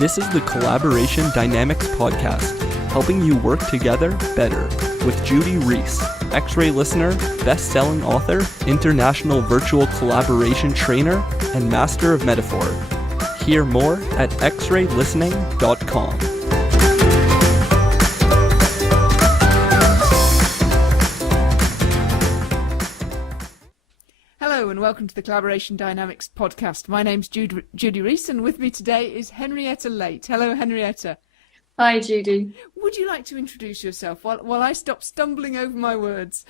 This is the Collaboration Dynamics Podcast, helping you work together better, with Judy Reese, X-Ray listener, best-selling author, international virtual collaboration trainer, and master of metaphor. Hear more at xraylistening.com. Hello and welcome to the Collaboration Dynamics podcast. My name's Judy Reese and with me today is Henrietta Laitt. Hello, Henrietta. Hi, Judy. Would you like to introduce yourself while I stop stumbling over my words?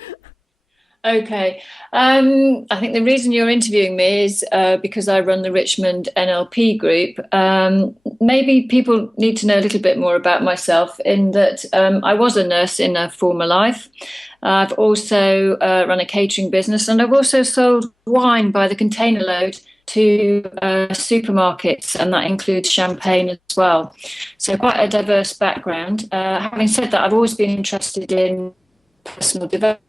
Okay. I think the reason you're interviewing me is because I run the Richmond NLP group. Maybe people need to know a little bit more about myself in that I was a nurse in a former life. I've also run a catering business, and I've also sold wine by the container load to supermarkets, and that includes champagne as well. So quite a diverse background. Having said that, I've always been interested in personal development,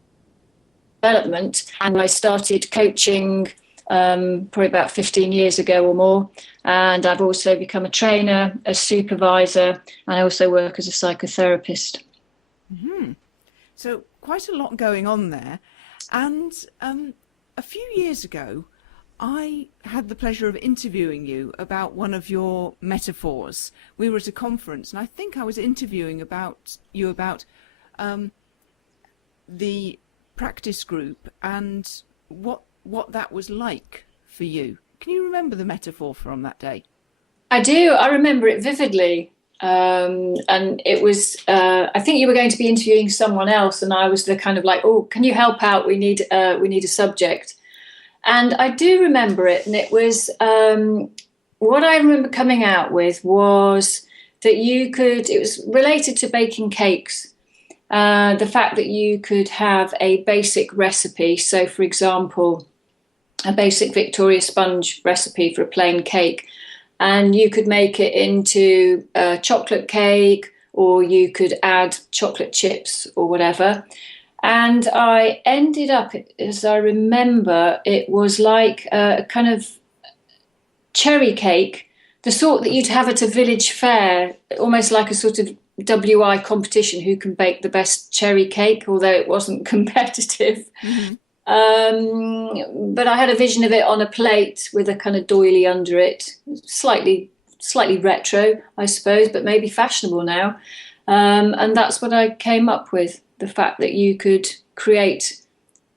and I started coaching probably about 15 years ago or more. And I've also become a trainer, a supervisor, and I also work as a psychotherapist. Mm-hmm. So quite a lot going on there. And a few years ago, I had the pleasure of interviewing you about one of your metaphors. We were at a conference, and I think I was interviewing you about the practice group and what that was like for you. Can you remember the metaphor from that day? I do. I remember it vividly. And it was, I think you were going to be interviewing someone else, and I was the kind of like, oh, can you help out? We need a subject. And I do remember it. And it was, what I remember coming out with was that it was related to baking cakes. The fact that you could have a basic recipe. So, for example, a basic Victoria sponge recipe for a plain cake. And you could make it into a chocolate cake, or you could add chocolate chips or whatever. And I ended up, as I remember, it was like a kind of cherry cake, the sort that you'd have at a village fair, almost like a sort of WI competition, who can bake the best cherry cake, although it wasn't competitive. Mm-hmm. But I had a vision of it on a plate with a kind of doily under it, slightly retro, I suppose, but maybe fashionable now. And that's what I came up with, the fact that you could create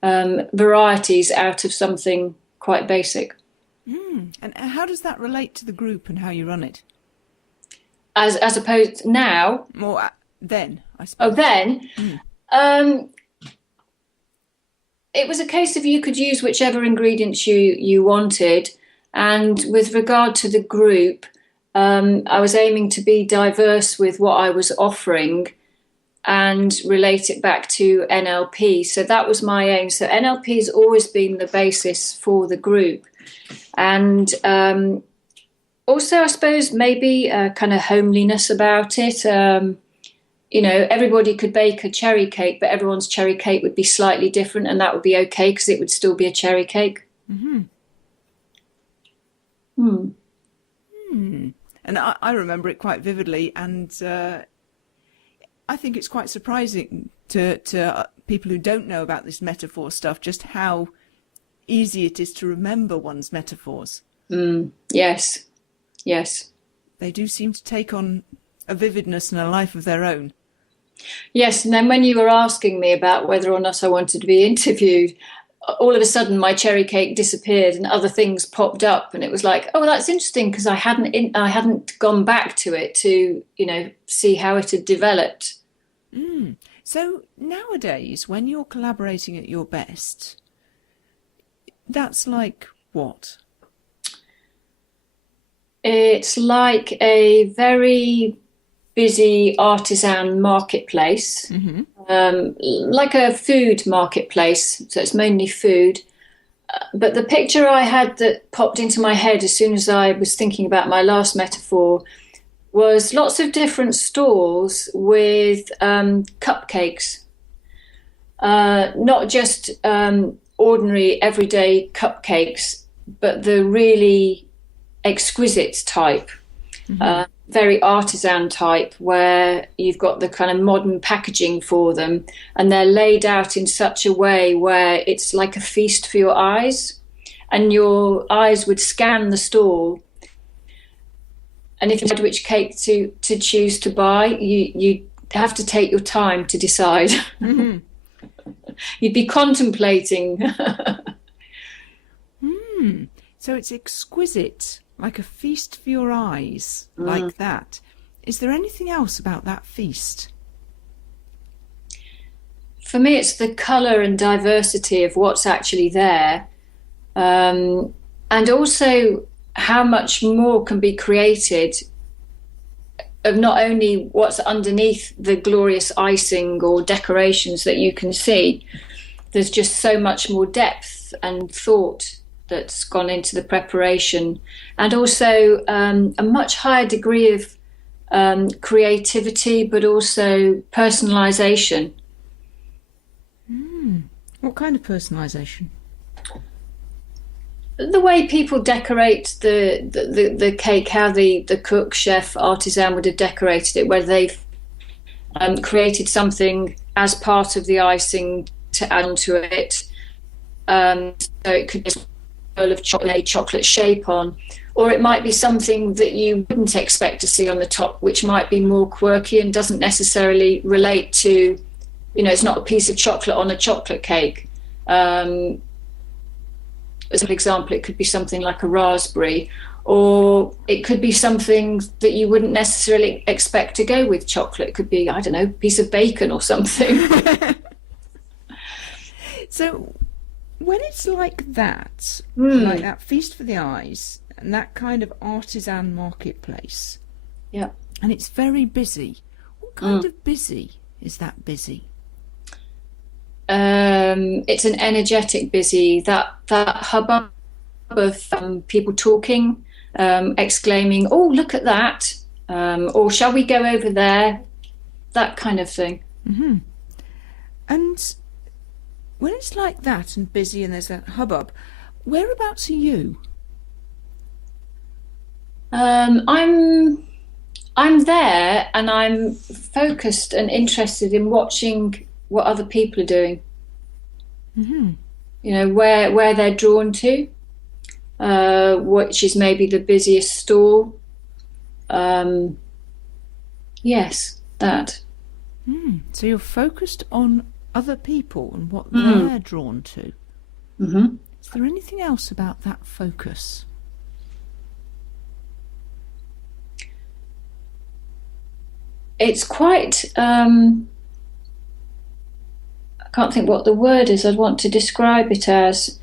varieties out of something quite basic. And how does that relate to the group and how you run it? As opposed to now? More then, I suppose. Oh, then? It was a case of you could use whichever ingredients you wanted. And with regard to the group, I was aiming to be diverse with what I was offering and relate it back to NLP. So that was my aim. So NLP has always been the basis for the group. And also, I suppose, maybe a kind of homeliness about it. Everybody could bake a cherry cake, but everyone's cherry cake would be slightly different, and that would be okay because it would still be a cherry cake. Mm-hmm. And I remember it quite vividly, and I think it's quite surprising to people who don't know about this metaphor stuff, just how easy it is to remember one's metaphors. Yes. They do seem to take on a vividness and a life of their own. Yes, and then when you were asking me about whether or not I wanted to be interviewed, all of a sudden my cherry cake disappeared and other things popped up, and it was like, oh, that's interesting, because I hadn't gone back to it to see how it had developed. So nowadays, when you're collaborating at your best, that's like what? It's like a very busy artisan marketplace, like a food marketplace. So it's mainly food. But the picture I had that popped into my head as soon as I was thinking about my last metaphor was lots of different stalls with cupcakes, not just ordinary everyday cupcakes, but the really exquisite type. very artisan type, where you've got the kind of modern packaging for them, and they're laid out in such a way where it's like a feast for your eyes, and your eyes would scan the stall. And if you decide which cake to choose to buy, you have to take your time to decide. Mm-hmm. You'd be contemplating. So it's exquisite, like a feast for your eyes, like that. Is there anything else about that feast? For me, it's the colour and diversity of what's actually there, and also how much more can be created of not only what's underneath the glorious icing or decorations that you can see. There's just so much more depth and thought that's gone into the preparation, and also a much higher degree of creativity, but also personalisation. What kind of personalisation? The way people decorate the cake, how the cook, chef, artisan would have decorated it, whether they've created something as part of the icing to add onto it. So it could be of chocolate shape on, or it might be something that you wouldn't expect to see on the top, which might be more quirky and doesn't necessarily relate to, it's not a piece of chocolate on a chocolate cake. As an example, it could be something like a raspberry, or it could be something that you wouldn't necessarily expect to go with chocolate. It could be, I don't know, a piece of bacon or something. So when it's like that feast for the eyes, and that kind of artisan marketplace, and it's very busy, what kind of busy is that busy? It's an energetic busy, that hubbub of people talking, exclaiming, "Oh, look at that," or "Shall we go over there?" That kind of thing. Mm-hmm. And when it's like that and busy and there's that hubbub, whereabouts are you? I'm there, and I'm focused and interested in watching what other people are doing. Mm-hmm. Where they're drawn to, which is maybe the busiest stall. Yes, that. So you're focused on other people and what they're drawn to. Mm-hmm. Is there anything else about that focus? It's quite, I can't think what the word is I'd want to describe it as.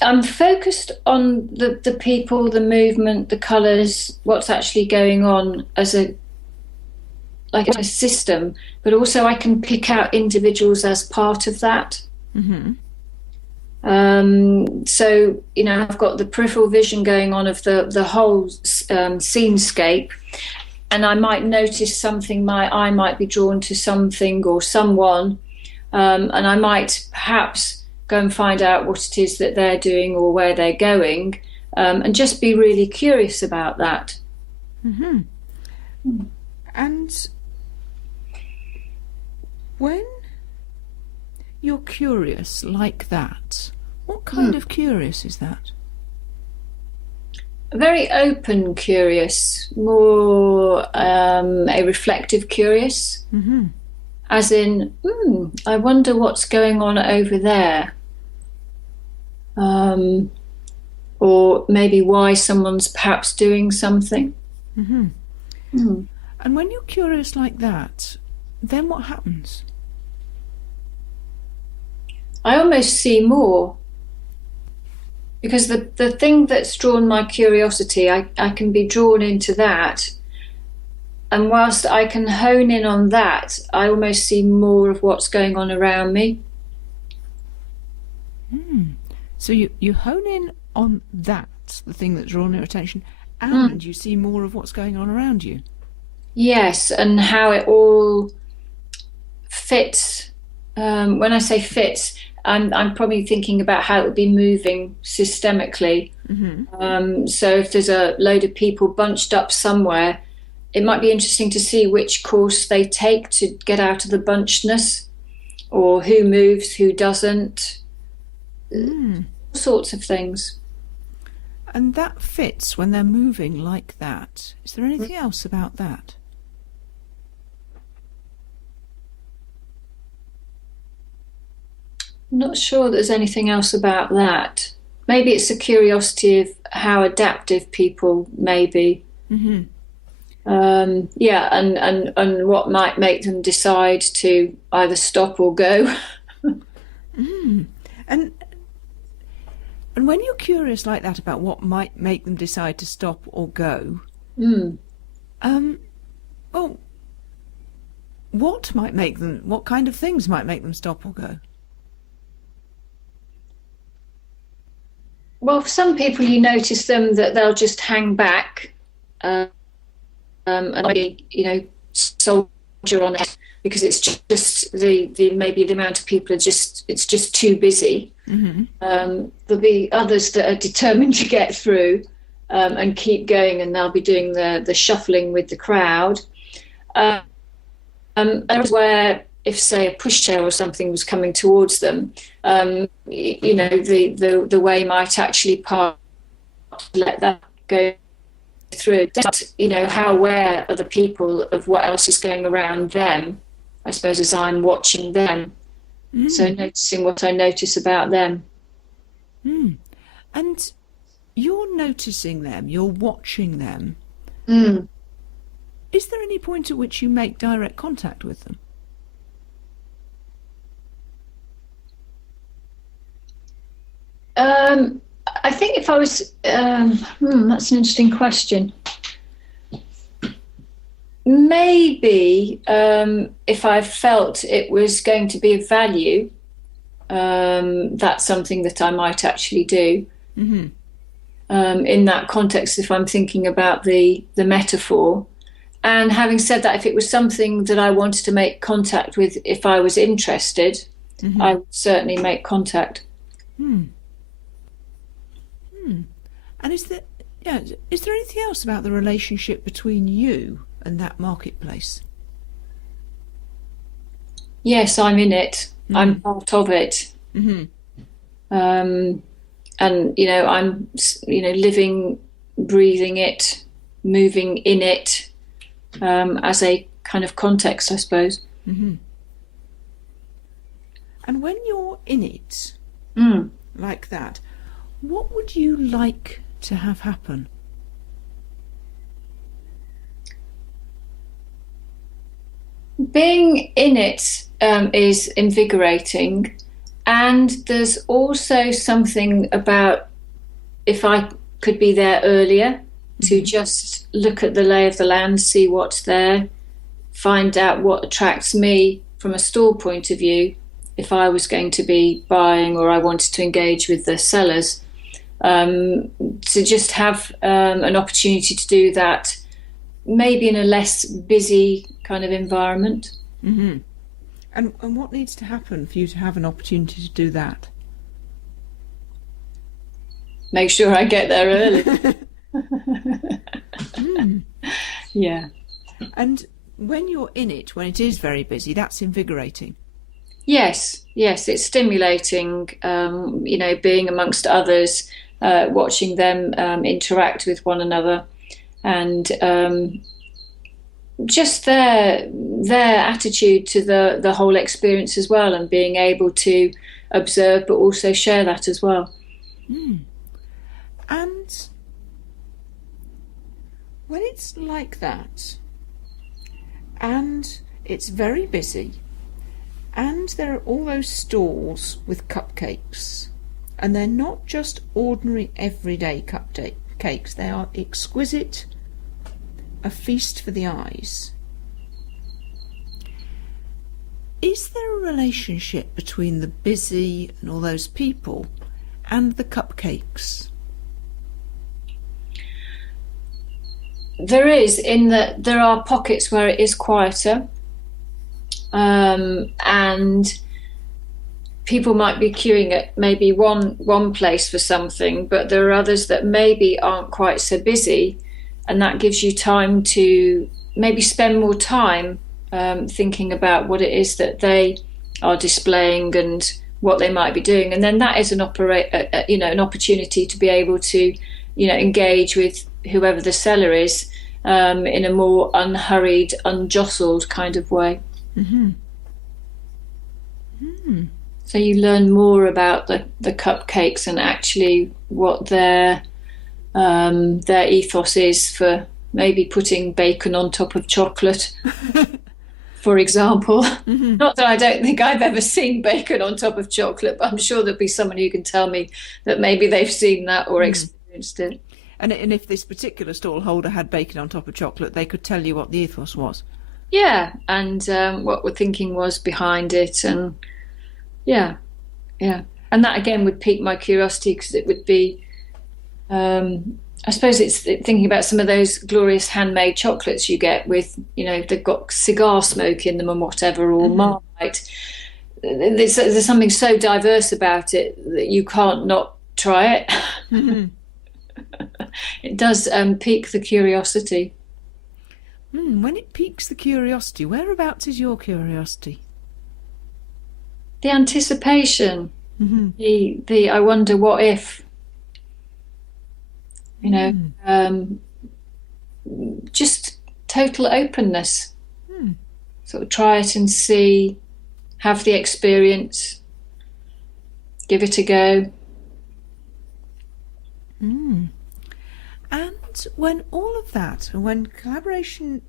I'm focused on the people, the movement, the colours, what's actually going on as a system, but also I can pick out individuals as part of that. Mm-hmm. So, I've got the peripheral vision going on of the whole scenescape, and I might notice something, my eye might be drawn to something or someone, and I might perhaps go and find out what it is that they're doing or where they're going, and just be really curious about that. Mm-hmm. And when you're curious like that, what kind of curious is that? Very open curious, more a reflective curious, as in, I wonder what's going on over there, or maybe why someone's perhaps doing something. And when you're curious like that, then what happens? I almost see more. Because the thing that's drawn my curiosity, I can be drawn into that. And whilst I can hone in on that, I almost see more of what's going on around me. So you hone in on that, the thing that's drawn your attention, and you see more of what's going on around you. Yes, and how it all fits. When I say fits, I'm probably thinking about how it would be moving systemically. So if there's a load of people bunched up somewhere, it might be interesting to see which course they take to get out of the bunchedness, or who moves, who doesn't, all sorts of things. And that fits when they're moving like that. Is there anything else about that? I'm not sure there's anything else about that. Maybe it's a curiosity of how adaptive people may be. Mm-hmm. And what might make them decide to either stop or go. And when you're curious like that about what might make them decide to stop or go, what kind of things might make them stop or go? Well, for some people, you notice them that they'll just hang back and maybe, soldier on it, because it's just maybe the amount of people it's just too busy. There'll be others that are determined to get through and keep going, and they'll be doing the shuffling with the crowd. And there's where, if say a pushchair or something was coming towards them, the way might actually part to let that go through. But, how aware are the people of what else is going around them, I suppose, as I'm watching them. So noticing what I notice about them. And you're noticing them, you're watching them. Is there any point at which you make direct contact with them? I think if I was, that's an interesting question. Maybe if I felt it was going to be of value, that's something that I might actually do. In that context, if I'm thinking about the metaphor. And having said that, if it was something that I wanted to make contact with, if I was interested, I would certainly make contact. And is there anything else about the relationship between you and that marketplace? Yes, I'm in it. I'm part of it. And I'm living, breathing it, moving in it, as a kind of context, I suppose. And when you're in it like that, what would you like to have happen? Being in it is invigorating, and there's also something about, if I could be there earlier, to just look at the lay of the land, see what's there, find out what attracts me from a stall point of view, if I was going to be buying or I wanted to engage with the sellers. To just have an opportunity to do that, maybe in a less busy kind of environment. And what needs to happen for you to have an opportunity to do that? Make sure I get there early. Yeah. And when you're in it, when it is very busy, that's invigorating. Yes, it's stimulating, being amongst others, watching them interact with one another, and just their attitude to the whole experience as well, and being able to observe but also share that as well. And when it's like that, and it's very busy, and there are all those stalls with cupcakes, and they're not just ordinary everyday cupcakes, they are exquisite, a feast for the eyes. Is there a relationship between the busy and all those people and the cupcakes? There is, in that there are pockets where it is quieter, and people might be queuing at maybe one place for something, but there are others that maybe aren't quite so busy, and that gives you time to maybe spend more time thinking about what it is that they are displaying and what they might be doing, and then that is an opportunity to be able to, engage with whoever the seller is in a more unhurried, unjostled kind of way. Mm-hmm. Mm. So you learn more about the cupcakes and actually what their ethos is for maybe putting bacon on top of chocolate, for example. Mm-hmm. Not that I don't think I've ever seen bacon on top of chocolate, but I'm sure there'll be someone who can tell me that maybe they've seen that or experienced it. And if this particular stall holder had bacon on top of chocolate, they could tell you what the ethos was. Yeah, and what the thinking was behind it, and yeah, and that again would pique my curiosity, because it would be, I suppose it's thinking about some of those glorious handmade chocolates you get with, they've got cigar smoke in them and whatever, or Marmite. There's something so diverse about it that you can't not try it. Mm-hmm. It does pique the curiosity. When it piques the curiosity, whereabouts is your curiosity? The anticipation, Mm-hmm. the I wonder what if, just total openness. Sort of try it and see, have the experience, give it a go. And when all of that, when collaboration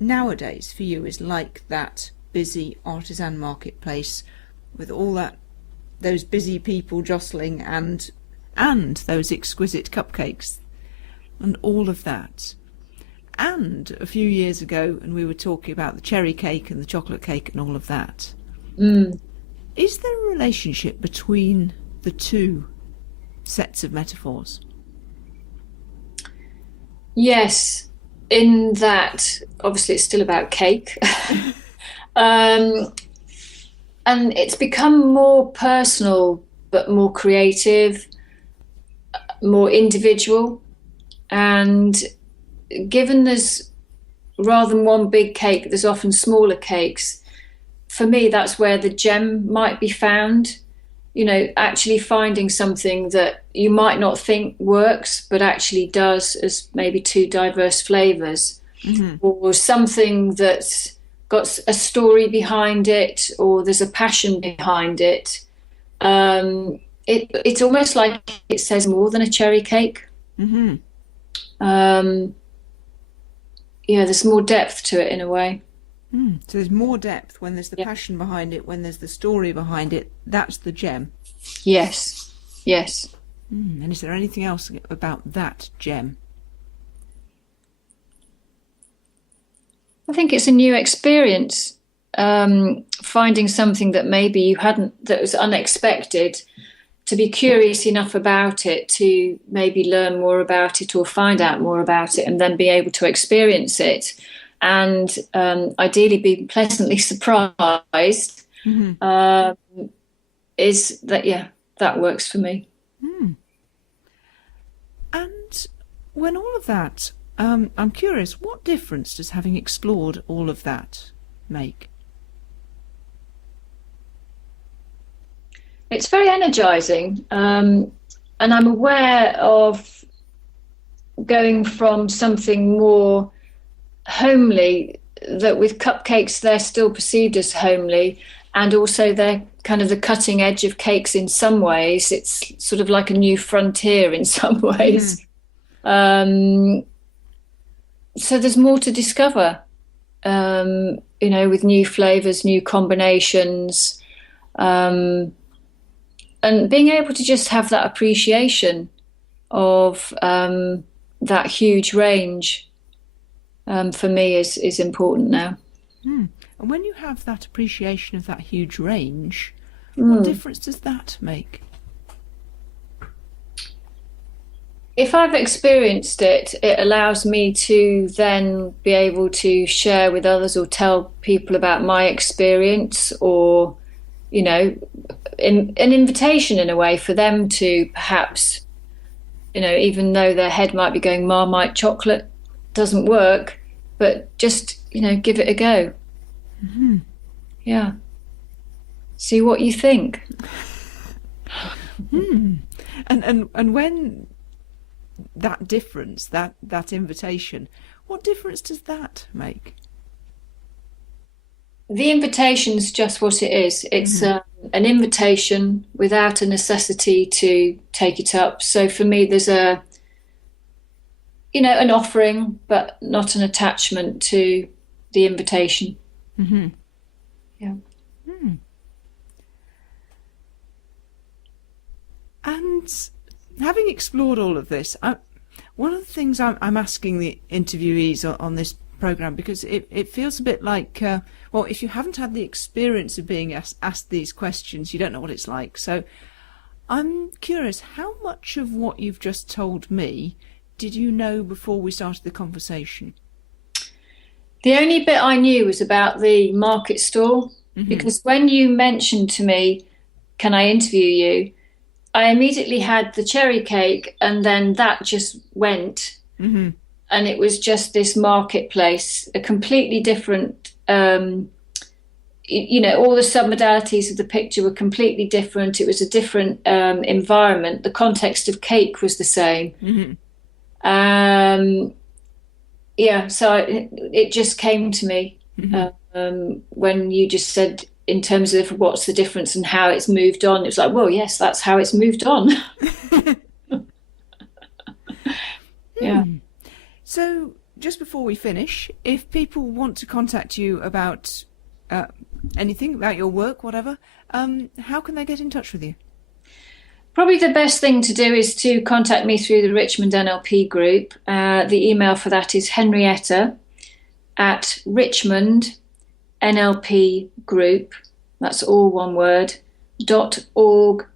nowadays for you is like that busy artisan marketplace with all those busy people jostling and those exquisite cupcakes and all of that, and a few years ago, and we were talking about the cherry cake and the chocolate cake and all of that, is there a relationship between the two sets of metaphors? Yes, in that obviously it's still about cake. And it's become more personal, but more creative, more individual. And given there's, rather than one big cake, there's often smaller cakes. For me, that's where the gem might be found. Actually finding something that you might not think works, but actually does, as maybe two diverse flavours, or something that's got a story behind it, or there's a passion behind it. It's almost like it says more than a cherry cake. There's more depth to it in a way. So there's more depth when there's the passion behind it, when there's the story behind it. That's the gem. Yes. And is there anything else about that gem? I think it's a new experience, finding something that maybe you hadn't, that was unexpected, to be curious enough about it to maybe learn more about it or find out more about it, and then be able to experience it, and ideally be pleasantly surprised. Is that, that works for me. And when all of that, I'm curious, what difference does having explored all of that make? It's very energizing, and I'm aware of going from something more homely, that with cupcakes they're still perceived as homely, and also they're kind of the cutting edge of cakes in some ways. It's sort of like a new frontier in some ways. So there's more to discover, with new flavours, new combinations, and being able to just have that appreciation of that huge range, for me is important now. And when you have that appreciation of that huge range, what difference does that make? If I've experienced it, it allows me to then be able to share with others or tell people about my experience, or, an invitation in a way for them to perhaps, even though their head might be going Marmite chocolate doesn't work, but just, give it a go. Mm-hmm. Yeah. See what you think. And when that difference, that invitation, what difference does that make? The invitation's just what it is. It's an invitation without a necessity to take it up. So for me, there's an offering, but not an attachment to the invitation. Mm-hmm. Yeah. Mm. And having explored all of this, one of the things I'm asking the interviewees on this program, because it feels a bit like, well, if you haven't had the experience of being asked these questions, you don't know what it's like. So I'm curious, how much of what you've just told me did you know before we started the conversation? The only bit I knew was about the market stall, because when you mentioned to me, can I interview you? I immediately had the cherry cake, and then that just went. Mm-hmm. And it was just this marketplace, a completely different, all the submodalities of the picture were completely different. It was a different environment. The context of cake was the same. Mm-hmm. So it just came to me when you just said, in terms of what's the difference and how it's moved on. It was like, well, yes, that's how it's moved on. Yeah. So just before we finish, if people want to contact you about anything, about your work, whatever, how can they get in touch with you? Probably the best thing to do is to contact me through the Richmond NLP group. The email for that is Henrietta at Richmond NLP group, that's all one word, .org.uk.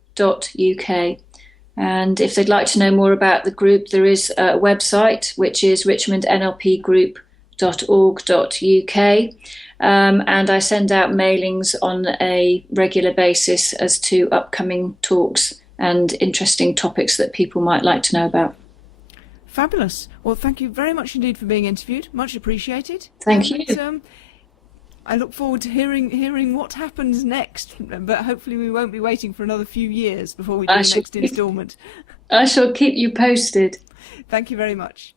And if they'd like to know more about the group, there is a website, which is richmondnlpgroup.org.uk. And I send out mailings on a regular basis as to upcoming talks and interesting topics that people might like to know about. Fabulous. Well, thank you very much indeed for being interviewed. Much appreciated. Thank you. I look forward to hearing what happens next, but hopefully we won't be waiting for another few years before we do the next instalment. I shall keep you posted. Thank you very much.